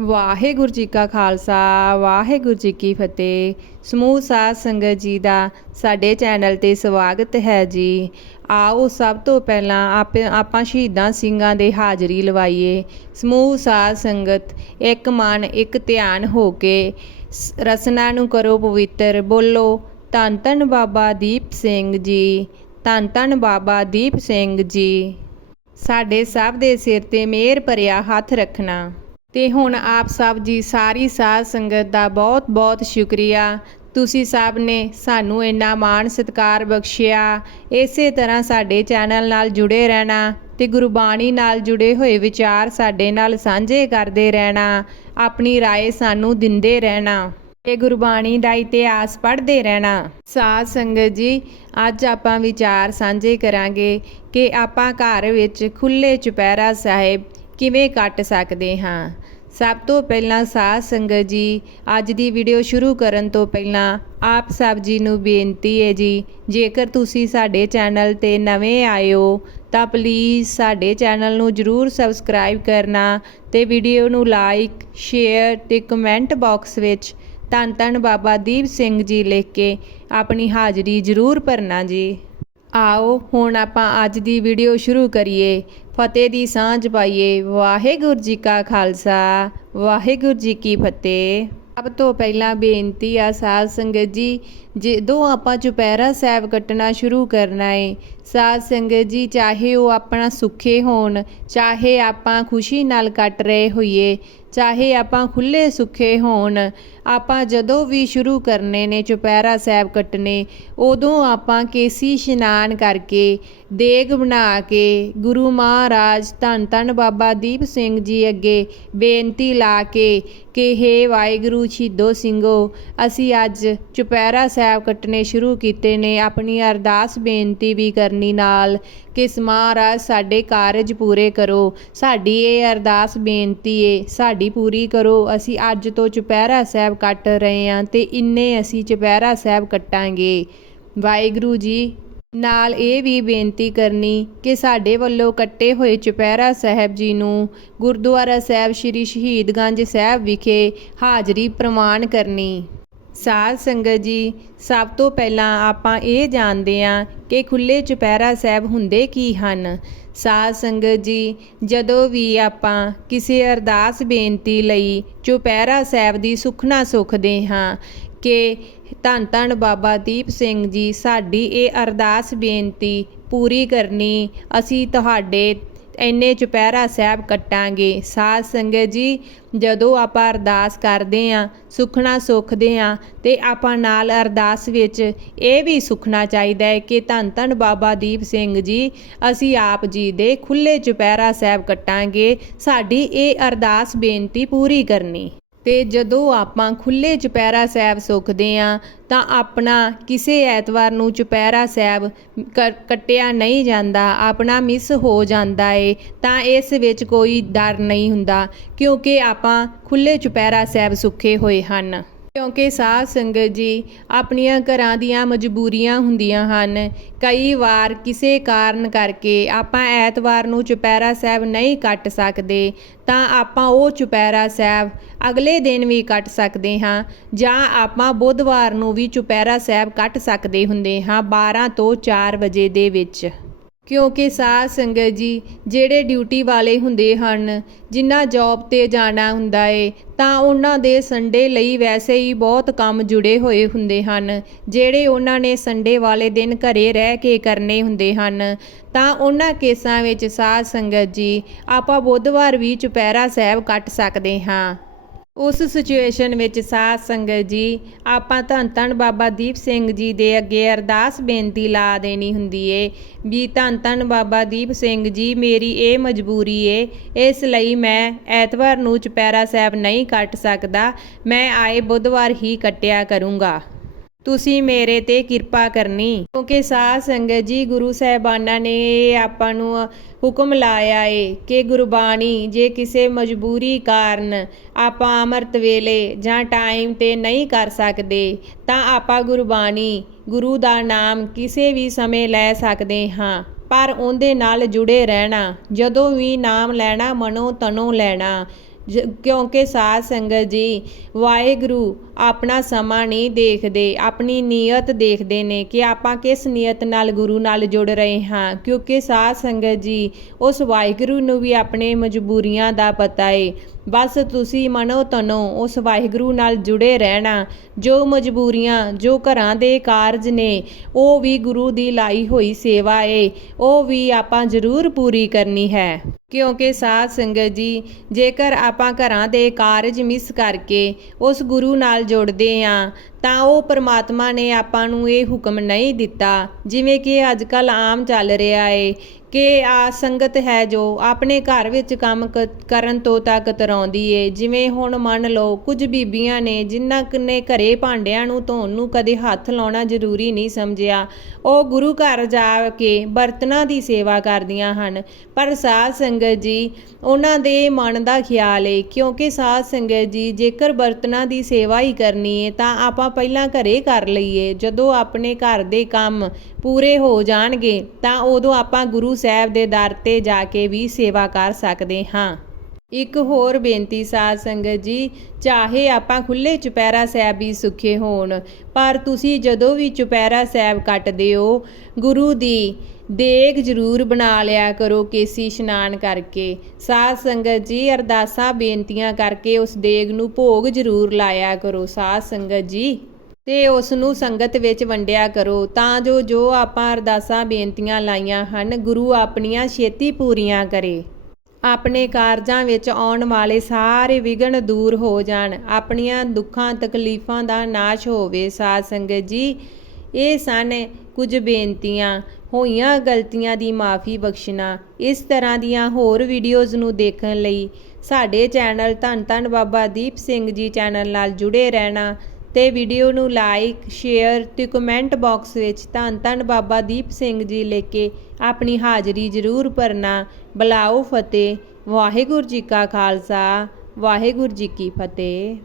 ਵਾਹਿਗੁਰੂ ਜੀ ਕਾ ਖਾਲਸਾ, ਵਾਹਿਗੁਰੂ ਜੀ ਕੀ ਫਤਿਹ। ਸਮੂਹ ਸਾਧ ਸੰਗਤ ਜੀ ਦਾ ਸਾਡੇ ਚੈਨਲ ਤੇ ਸਵਾਗਤ ਹੈ ਜੀ। ਆਓ ਸਭ ਤੋਂ ਪਹਿਲਾਂ ਆਪ, ਆਪਾਂ ਸ਼ਹੀਦਾਂ ਸਿੰਘਾਂ ਦੇ ਹਾਜ਼ਰੀ ਲਵਾਈਏ। ਸਮੂਹ ਸਾਧ ਸੰਗਤ, ਇੱਕ ਮਨ, ਇੱਕ ਧਿਆਨ ਹੋ ਕੇ ਸ- ਰਸਨਾ ਨੂੰ ਕਰੋ ਪਵਿੱਤਰ। ਬੋਲੋ, ਧੰਨ ਧੰਨ ਬਾਬਾ ਦੀਪ ਸਿੰਘ ਜੀ, ਧੰਨ ਧੰਨ ਬਾਬਾ ਦੀਪ ਸਿੰਘ ਜੀ। ਸਾਡੇ ਸਭ ਦੇ ਸਿਰ ਤੇ ਮਿਹਰ ਭਰਿਆ ਹੱਥ ਰੱਖਣਾ। ਤੇ ਹੁਣ ਆਪ ਸਭ ਜੀ ਸਾਰੀ ਸਾਧ ਸੰਗਤ ਦਾ ਬਹੁਤ ਬਹੁਤ ਸ਼ੁਕਰੀਆ ਤੁਸੀਂ ਸਭ ਨੇ ਸਾਨੂੰ ਇੰਨਾ ਮਾਣ ਸਤਿਕਾਰ ਬਖਸ਼ਿਆ ਇਸੇ ਤਰ੍ਹਾਂ ਸਾਡੇ ਚੈਨਲ ਨਾਲ ਜੁੜੇ ਰਹਿਣਾ ਤੇ ਗੁਰਬਾਣੀ ਨਾਲ ਜੁੜੇ ਹੋਏ ਵਿਚਾਰ ਸਾਡੇ ਨਾਲ ਸਾਂਝੇ ਕਰਦੇ ਰਹਿਣਾ ਆਪਣੀ رائے ਸਾਨੂੰ ਦਿੰਦੇ ਰਹਿਣਾ ਤੇ ਗੁਰਬਾਣੀ ਦਾ ਇਤਿਹਾਸ ਪੜ੍ਹਦੇ ਰਹਿਣਾ ਸਾਧ ਸੰਗਤ ਜੀ ਅੱਜ ਆਪਾਂ ਵਿਚਾਰ ਸਾਂਝੇ ਕਰਾਂਗੇ ਕਿ ਆਪਾਂ ਘਰ ਵਿੱਚ ਖੁੱਲੇ ਚੁਪਹਿਰਾ ਸਾਹਿਬ ਕਿਵੇਂ ਕੱਟ ਸਕਦੇ ਹਾਂ? ਸਭ ਤੋਂ ਪਹਿਲਾਂ ਸਾਧ ਸੰਗਤ ਜੀ, ਅੱਜ ਦੀ ਵੀਡੀਓ ਸ਼ੁਰੂ ਕਰਨ ਤੋਂ ਪਹਿਲਾਂ ਆਪ ਸਭ ਜੀ ਨੂੰ ਬੇਨਤੀ ਹੈ ਜੀ, ਜੇਕਰ ਤੁਸੀਂ ਸਾਡੇ ਚੈਨਲ ਤੇ ਨਵੇਂ ਆਏ ਹੋ, ਤਾਂ ਪਲੀਜ਼ ਸਾਡੇ ਚੈਨਲ ਨੂੰ ਜਰੂਰ ਸਬਸਕ੍ਰਾਈਬ ਕਰਨਾ ਤੇ ਵੀਡੀਓ ਨੂੰ ਲਾਈਕ ਸ਼ੇਅਰ ਤੇ ਕਮੈਂਟ ਬਾਕਸ ਵਿੱਚ ਧੰਨ ਧੰਨ ਬਾਬਾ ਦੀਪ ਸਿੰਘ ਜੀ ਲਿਖ ਕੇ ਆਪਣੀ ਹਾਜ਼ਰੀ ਜ਼ਰੂਰ ਭਰਨਾ ਜੀ। ਆਓ, ਹੁਣ ਆਪਾਂ ਅੱਜ ਦੀ ਵੀਡੀਓ ਸ਼ੁਰੂ ਕਰੀਏ। ਫਤਿਹ ਦੀ ਸਾਂਝ ਪਾਈਏ। ਵਾਹਿਗੁਰੂ ਜੀ ਕਾ ਖਾਲਸਾ। ਵਾਹਿਗੁਰੂ ਜੀ ਕੀ ਫਤਿਹ। ਸਭ ਤੋਂ ਪਹਿਲਾਂ ਬੇਨਤੀ ਆ ਸਾਧ ਸੰਗਤ ਜੀ, ਜਦੋਂ ਆਪਾਂ ਚੁਪਹਿਰਾ ਸਾਹਿਬ ਕੱਟਣਾ ਸ਼ੁਰੂ ਕਰਨਾ ਏ, ਸਾਧ ਸੰਗਤ ਜੀ, ਚਾਹੇ ਉਹ ਆਪਣਾ ਸੁੱਖੇ ਹੋਣ, ਚਾਹੇ ਆਪਾਂ ਖੁਸ਼ੀ ਨਾਲ ਕੱਟ ਰਹੇ ਹੋਈਏ ਚਾਹੇ ਆਪਾਂ ਖੁੱਲੇ ਸੁੱਖੇ ਹੋਣ, ਆਪਾਂ ਜਦੋਂ ਵੀ ਸ਼ੁਰੂ ਕਰਨੇ ਨੇ ਚੁਪਹਿਰਾ ਸਾਹਿਬ ਕੱਟਨੇ ਉਦੋਂ ਆਪਾਂ ਕੇਸੀ ਇਸ਼ਨਾਨ ਕਰਕੇ, ਦੇਗ ਬਣਾ ਕੇ, ਗੁਰੂ ਮਹਾਰਾਜ ਧੰਨ ਧੰਨ ਬਾਬਾ ਦੀਪ ਸਿੰਘ ਜੀ ਅੱਗੇ ਬੇਨਤੀ ਲਾ ਕੇ ਕਿ ਹੇ ਵਾਹਿਗੁਰੂ ਸ਼ਹੀਦੋ ਸਿੰਘੋ, ਅਸੀਂ ਅੱਜ ਚੁਪਹਿਰਾ ਸਾਹਿਬ ਕੱਟਣੇ ਸ਼ੁਰੂ ਕੀਤੇ ਨੇ। ਆਪਣੀ ਅਰਦਾਸ ਬੇਨਤੀ ਵੀ ਕਰਨੀ ਨਾਲ ਕਿ ਮਹਾਰਾਜ ਸਾਡੇ ਕਾਰਜ ਪੂਰੇ ਕਰੋ। ਸਾਡੀ ਇਹ ਅਰਦਾਸ ਬੇਨਤੀ ਏ ਸਾਡੀ ਪੂਰੀ ਕਰੋ। ਅਸੀਂ ਅੱਜ ਤੋਂ ਚੁਪਹਿਰਾ ਸਾਹਿਬ ਕੱਟ ਰਹੇ ਹਾਂ ਤੇ ਇੰਨੇ ਅਸੀਂ ਚੁਪਹਿਰਾ ਸਾਹਿਬ ਕੱਟਾਂਗੇ। ਵਾਹਿਗੁਰੂ ਜੀ, ਨਾਲ ਇਹ ਵੀ ਬੇਨਤੀ ਕਰਨੀ ਕਿ ਸਾਡੇ ਵੱਲੋਂ ਕੱਟੇ ਹੋਏ ਚੁਪਹਿਰਾ ਸਾਹਿਬ ਜੀ ਨੂੰ ਗੁਰਦੁਆਰਾ ਸਾਹਿਬ ਸ੍ਰੀ ਸ਼ਹੀਦਗੰਜ ਸਾਹਿਬ ਵਿਖੇ ਹਾਜ਼ਰੀ ਪ੍ਰਵਾਨ ਕਰਨੀ। ਸਾਧ ਸੰਗਤ ਜੀ, ਸਭ ਤੋਂ ਪਹਿਲਾਂ ਆਪਾਂ ਇਹ ਜਾਣਦੇ ਹਾਂ ਕਿ ਖੁੱਲੇ ਚੁਪਹਿਰਾ ਸਾਹਿਬ ਹੁੰਦੇ ਕੀ ਹਨ। ਸਾਧ ਸੰਗਤ ਜੀ, ਜਦੋਂ ਵੀ ਆਪਾਂ ਕਿਸੇ ਅਰਦਾਸ ਬੇਨਤੀ ਲਈ ਚੁਪਹਿਰਾ ਸਾਹਿਬ ਦੀ ਸੁਖਨਾ ਸੁਖਦੇ ਹਾਂ ਕਿ ਧੰਨ ਧੰਨ ਬਾਬਾ ਦੀਪ ਸਿੰਘ ਜੀ, ਸਾਡੀ ਇਹ ਅਰਦਾਸ ਬੇਨਤੀ ਪੂਰੀ ਕਰਨੀ, ਅਸੀਂ ਤੁਹਾਡੇ ਇੰਨੇ ਚੁਪਹਿਰਾ ਸਾਹਿਬ ਕੱਟਾਂਗੇ। ਸਾਧ ਸੰਗਤ ਜੀ, ਜਦੋਂ ਆਪਾਂ ਅਰਦਾਸ ਕਰਦੇ ਆਂ ਸੁਖਣਾ ਸੁਖਦੇ ਆਂ, ਤੇ ਆਪਾਂ ਨਾਲ ਅਰਦਾਸ ਵਿੱਚ ਇਹ ਵੀ ਸੁਖਣਾ ਚਾਹੀਦਾ ਹੈ ਕਿ ਧੰਨ ਧੰਨ ਬਾਬਾ ਦੀਪ ਸਿੰਘ ਜੀ, ਅਸੀਂ ਆਪ ਜੀ ਦੇ ਖੁੱਲੇ ਚੁਪਹਿਰਾ ਸਾਹਿਬ ਕੱਟਾਂਗੇ। ਸਾਡੀ ਇਹ ਅਰਦਾਸ ਬੇਨਤੀ ਪੂਰੀ ਕਰਨੀ। ਤੇ ਜਦੋਂ ਆਪਾਂ ਖੁੱਲੇ ਚੁਪਹਿਰਾ ਸਾਹਿਬ ਸੁੱਖਦੇ ਆਂ, ਤਾਂ ਆਪਣਾ ਕਿਸੇ ਐਤਵਾਰ ਨੂੰ ਚੁਪਹਿਰਾ ਸਾਹਿਬ ਕ- ਕੱਟਿਆ ਨਹੀਂ ਜਾਂਦਾ, ਆਪਣਾ ਮਿਸ ਹੋ ਜਾਂਦਾ ਏ, ਤਾਂ ਇਸ ਵਿੱਚ ਕੋਈ ਡਰ ਨਹੀਂ ਹੁੰਦਾ, ਕਿਉਂਕਿ ਆਪਾਂ ਖੁੱਲੇ ਚੁਪਹਿਰਾ ਸਾਹਿਬ ਸੁੱਖੇ ਹੋਏ ਹਨ। ਕਿਉਂਕਿ ਸਾਧ ਸੰਗਤ ਜੀ ਆਪਣੀਆਂ ਘਰਾਂ ਦੀਆਂ ਮਜਬੂਰੀਆਂ ਹੁੰਦੀਆਂ ਹਨ। ਕਈ ਵਾਰ ਕਿਸੇ ਕਾਰਨ ਕਰਕੇ ਆਪਾਂ ਐਤਵਾਰ ਨੂੰ ਚੁਪਹਿਰਾ ਸਾਹਿਬ ਨਹੀਂ ਕੱਟ ਸਕਦੇ, ਤਾਂ ਆਪਾਂ ਉਹ ਚੁਪਹਿਰਾ ਸਾਹਿਬ ਅਗਲੇ ਦਿਨ ਵੀ ਕੱਟ ਸਕਦੇ ਹਾਂ ਜਾਂ ਆਪਾਂ ਬੁੱਧਵਾਰ ਨੂੰ ਵੀ ਚੁਪਹਿਰਾ ਸਾਹਿਬ ਕੱਟ ਸਕਦੇ ਹੁੰਦੇ ਹਾਂ 12 ਤੋਂ 4 ਵਜੇ ਦੇ ਵਿੱਚ। ਕਿਉਂਕਿ ਸਾਧ ਸੰਗਤ ਜੀ ਜਿਹੜੇ ਡਿਊਟੀ ਵਾਲੇ ਹੁੰਦੇ ਹਨ, ਜਿਨ੍ਹਾਂ ਜੌਬ ਤੇ ਜਾਣਾ ਹੁੰਦਾ ਏ, ਤਾਂ ਉਹਨਾਂ ਦੇ ਸੰਡੇ ਲਈ ਵੈਸੇ ਹੀ ਬਹੁਤ ਕੰਮ ਜੁੜੇ ਹੋਏ ਹੁੰਦੇ ਹਨ। ਜਿਹੜੇ ਉਹਨਾਂ ਨੇ ਸੰਡੇ ਵਾਲੇ ਦਿਨ ਘਰੇ ਰਹਿ ਕੇ ਕਰਨੇ ਹੁੰਦੇ ਹਨ, ਤਾਂ ਉਹਨਾਂ ਕੇਸਾਂ ਵਿੱਚ ਸਾਧ ਸੰਗਤ ਜੀ ਆਪਾਂ ਬੁੱਧਵਾਰ ਵੀ ਚੁਪਹਿਰਾ ਸਾਹਿਬ ਕੱਟ ਸਕਦੇ ਹਾਂ। ਉਸ ਸਿਚੁਏਸ਼ਨ ਵਿੱਚ ਸਾਧ ਸੰਗਤ ਜੀ, ਆਪਾਂ ਧੰਨ ਧੰਨ ਬਾਬਾ ਦੀਪ ਸਿੰਘ ਜੀ ਦੇ ਅੱਗੇ ਅਰਦਾਸ ਬੇਨਤੀ ਲਾ ਦੇਣੀ ਹੁੰਦੀ ਏ ਵੀ ਧੰਨ ਧੰਨ ਬਾਬਾ ਦੀਪ ਸਿੰਘ ਜੀ, ਮੇਰੀ ਇਹ ਮਜਬੂਰੀ ਏ, ਇਸ ਲਈ ਮੈਂ ਐਤਵਾਰ ਨੂੰ ਚੁਪਹਿਰਾ ਸਾਹਿਬ ਨਹੀਂ ਕੱਟ ਸਕਦਾ, ਮੈਂ ਆਏ ਬੁੱਧਵਾਰ ਹੀ ਕੱਟਿਆ ਕਰੂੰਗਾ। ਤੁਸੀਂ ਮੇਰੇ ਤੇ ਕਿਰਪਾ ਕਰਨੀ। ਕਿਉਂਕਿ ਸਾਧ ਸੰਗਤ ਜੀ, ਗੁਰੂ ਸਾਹਿਬਾਨਾਂ ਨੇ ਇਹ ਆਪਾਂ ਨੂੰ ਹੁਕਮ ਲਾਇਆ ਏ ਕਿ ਗੁਰਬਾਣੀ ਜੇ ਕਿਸੇ ਮਜਬੂਰੀ ਕਾਰਨ ਆਪਾਂ ਅੰਮ੍ਰਿਤ ਵੇਲੇ ਜਾਂ ਟਾਈਮ ਤੇ ਨਹੀਂ ਕਰ ਸਕਦੇ, ਤਾਂ ਆਪਾਂ ਗੁਰਬਾਣੀ, ਗੁਰੂ ਦਾ ਨਾਮ ਕਿਸੇ ਵੀ ਸਮੇਂ ਲੈ ਸਕਦੇ ਹਾਂ, ਪਰ ਉਹਦੇ ਨਾਲ ਜੁੜੇ ਰਹਿਣਾ, ਜਦੋਂ ਵੀ ਨਾਮ ਲੈਣਾ, ਮਨੋ ਤਨੋ ਲੈਣਾ ਕਿਉਂਕਿ ਸਾਧ ਸੰਗਤ ਜੀ, ਵਾਹਿਗੁਰੂ ਆਪਣਾ ਸਮਾਂ ਨਹੀਂ ਦੇਖਦੇ, ਆਪਣੀ ਨੀਅਤ ਦੇਖਦੇ ਨੇ ਕਿ ਆਪਾਂ ਕਿਸ ਨੀਅਤ ਨਾਲ ਗੁਰੂ ਨਾਲ ਜੁੜ ਰਹੇ ਹਾਂ। ਕਿਉਂਕਿ ਸਾਧ ਸੰਗਤ ਜੀ, ਉਸ ਵਾਹਿਗੁਰੂ ਨੂੰ ਵੀ ਆਪਣੇ ਮਜਬੂਰੀਆਂ ਦਾ ਪਤਾ ਏ। ਬਸ ਤੁਸੀਂ ਮਨੋ ਤਨੋ ਉਸ ਵਾਹਿਗੁਰੂ ਨਾਲ ਜੁੜੇ ਰਹਿਣਾ, ਜੋ ਮਜਬੂਰੀਆਂ, ਜੋ ਘਰਾਂ ਦੇ ਕਾਰਜ ਨੇ, ਉਹ ਵੀ ਗੁਰੂ ਦੀ ਲਾਈ ਹੋਈ ਸੇਵਾ ਏ, ਉਹ ਵੀ ਆਪਾਂ ਜ਼ਰੂਰ ਪੂਰੀ ਕਰਨੀ ਹੈ। ਕਿਉਂਕਿ ਸਾਧ ਸੰਗਤ ਜੀ, ਜੇਕਰ ਆਪਾਂ ਘਰਾਂ ਦੇ ਕਾਰਜ ਮਿਸ ਕਰਕੇ ਉਸ ਗੁਰੂ ਨਾਲ ਜੁੜਦੇ ਆਂ ਤਾਂ ਉਹ ਪਰਮਾਤਮਾ ਨੇ ਆਪਾਂ ਨੂੰ ਇਹ ਹੁਕਮ ਨਹੀਂ ਦਿੱਤਾ, ਜਿਵੇਂ ਕਿ ਅੱਜ ਕੱਲ ਆਮ ਚੱਲ ਰਿਹਾ ਏ, ਕਿ ਆ ਸੰਗਤ ਹੈ ਜੋ ਆਪਣੇ ਘਰ ਵਿੱਚ ਕੰਮ ਕ- ਕਰਨ ਤੋਂ ਤੱਕ ਕਤਰਾਉਂਦੀ ਏ। ਜਿਵੇਂ ਹੁਣ ਮੰਨ ਲਓ, ਕੁਝ ਬੀਬੀਆਂ ਨੇ ਜਿਨ੍ਹਾਂ ਨੇ ਘਰੇ ਭਾਂਡਿਆਂ ਨੂੰ ਧੋਣ ਨੂੰ ਕਦੇ ਹੱਥ ਲਾਉਣਾ ਜ਼ਰੂਰੀ ਨਹੀਂ ਸਮਝਿਆ, ਉਹ ਗੁਰੂ ਘਰ ਜਾ ਕੇ ਬਰਤਨਾਂ ਦੀ ਸੇਵਾ ਕਰਦੀਆਂ ਹਨ। ਪਰ ਸਾਧ ਸੰਗਤ ਜੀ, ਉਹਨਾਂ ਦੇ ਮਨ ਦਾ ਖਿਆਲ ਏ, ਕਿਉਂਕਿ ਸਾਧ ਸੰਗਤ ਜੀ ਜੇਕਰ ਬਰਤਨਾਂ ਦੀ ਸੇਵਾ ਹੀ ਕਰਨੀ ਏ, ਤਾਂ ਆਪਾਂ ਆਪਾਂ ਪਹਿਲਾਂ ਘਰੇ ਕਰ ਲਈਏ, ਜਦੋਂ ਆਪਣੇ ਘਰ ਦੇ ਕੰਮ ਪੂਰੇ ਹੋ ਜਾਣਗੇ, ਤਾਂ ਉਦੋਂ ਆਪਾਂ ਗੁਰੂ ਸਾਹਿਬ ਦੇ ਦਰ ਤੇ ਜਾ ਕੇ ਵੀ ਸੇਵਾ ਕਰ ਸਕਦੇ ਹਾਂ। ਇੱਕ ਹੋਰ ਬੇਨਤੀ, ਸਾਧ ਸੰਗਤ ਜੀ, ਚਾਹੇ ਆਪਾਂ ਖੁੱਲੇ ਚੁਪਹਿਰਾ ਸਾਹਿਬ ਵੀ ਸੁੱਖੇ ਹੋਣ, ਪਰ ਤੁਸੀਂ ਜਦੋਂ ਵੀ ਚੁਪਹਿਰਾ ਸਾਹਿਬ ਕੱਟਦੇ ਹੋ, ਗੁਰੂ ਦੀ ਦੇਗ ਜ਼ਰੂਰ ਬਣਾ ਲਿਆ ਕਰੋ ਕੇਸੀ ਇਸ਼ਨਾਨ ਕਰਕੇ। ਸਾਧ ਸੰਗਤ ਜੀ, ਅਰਦਾਸਾਂ, ਬੇਨਤੀਆਂ ਕਰਕੇ ਉਸ ਦੇਗ ਨੂੰ ਭੋਗ ਜ਼ਰੂਰ ਲਾਇਆ ਕਰੋ, ਸਾਧ ਸੰਗਤ ਜੀ। ਤੇ ਉਸ ਨੂੰ ਸੰਗਤ ਵਿੱਚ ਵੰਡਿਆ ਕਰੋ, ਤਾਂ ਜੋ ਜੋ ਆਪਾਂ ਅਰਦਾਸਾਂ, ਬੇਨਤੀਆਂ ਲਾਈਆਂ ਹਨ, ਗੁਰੂ ਆਪਣੀਆਂ ਛੇਤੀ ਪੂਰੀਆਂ ਕਰੇ। ਆਪਣੇ ਕਾਰਜਾਂ ਵਿੱਚ ਆਉਣ ਵਾਲੇ ਸਾਰੇ ਵਿਘਨ ਦੂਰ ਹੋ ਜਾਣ। ਆਪਣੀਆਂ ਦੁੱਖਾਂ, ਤਕਲੀਫਾਂ ਦਾ ਨਾਸ਼ ਹੋਵੇ, ਸਾਧ ਸੰਗਤ ਜੀ। ਇਹ ਸਨ ਕੁਝ ਬੇਨਤੀਆਂ। ਹੋਈਆਂ ਗਲਤੀਆਂ ਦੀ ਮਾਫੀ ਬਖਸ਼ਣਾ। ਇਸ ਤਰ੍ਹਾਂ ਦੀਆਂ ਹੋਰ ਵੀਡੀਓਜ਼ ਨੂੰ ਦੇਖਣ ਲਈ ਸਾਡੇ ਚੈਨਲ ਧੰਨ ਧੰਨ ਬਾਬਾ ਦੀਪ ਸਿੰਘ ਜੀ ਚੈਨਲ ਨਾਲ ਜੁੜੇ ਰਹਿਣਾ। ਤੇ ਵੀਡੀਓ ਨੂੰ ਲਾਈਕ, ਸ਼ੇਅਰ ਤੇ ਕਮੈਂਟ ਬਾਕਸ ਵਿੱਚ ਧੰਨ ਧੰਨ ਬਾਬਾ ਦੀਪ ਸਿੰਘ ਜੀ ਲੈ ਕੇ ਆਪਣੀ ਹਾਜ਼ਰੀ ਜ਼ਰੂਰ ਭਰਨਾ। ਬਲਾਓ ਫਤਿਹ, ਵਾਹਿਗੁਰੂ ਜੀ ਕਾ ਖਾਲਸਾ, ਵਾਹਿਗੁਰੂ ਜੀ ਕੀ ਫਤਿਹ।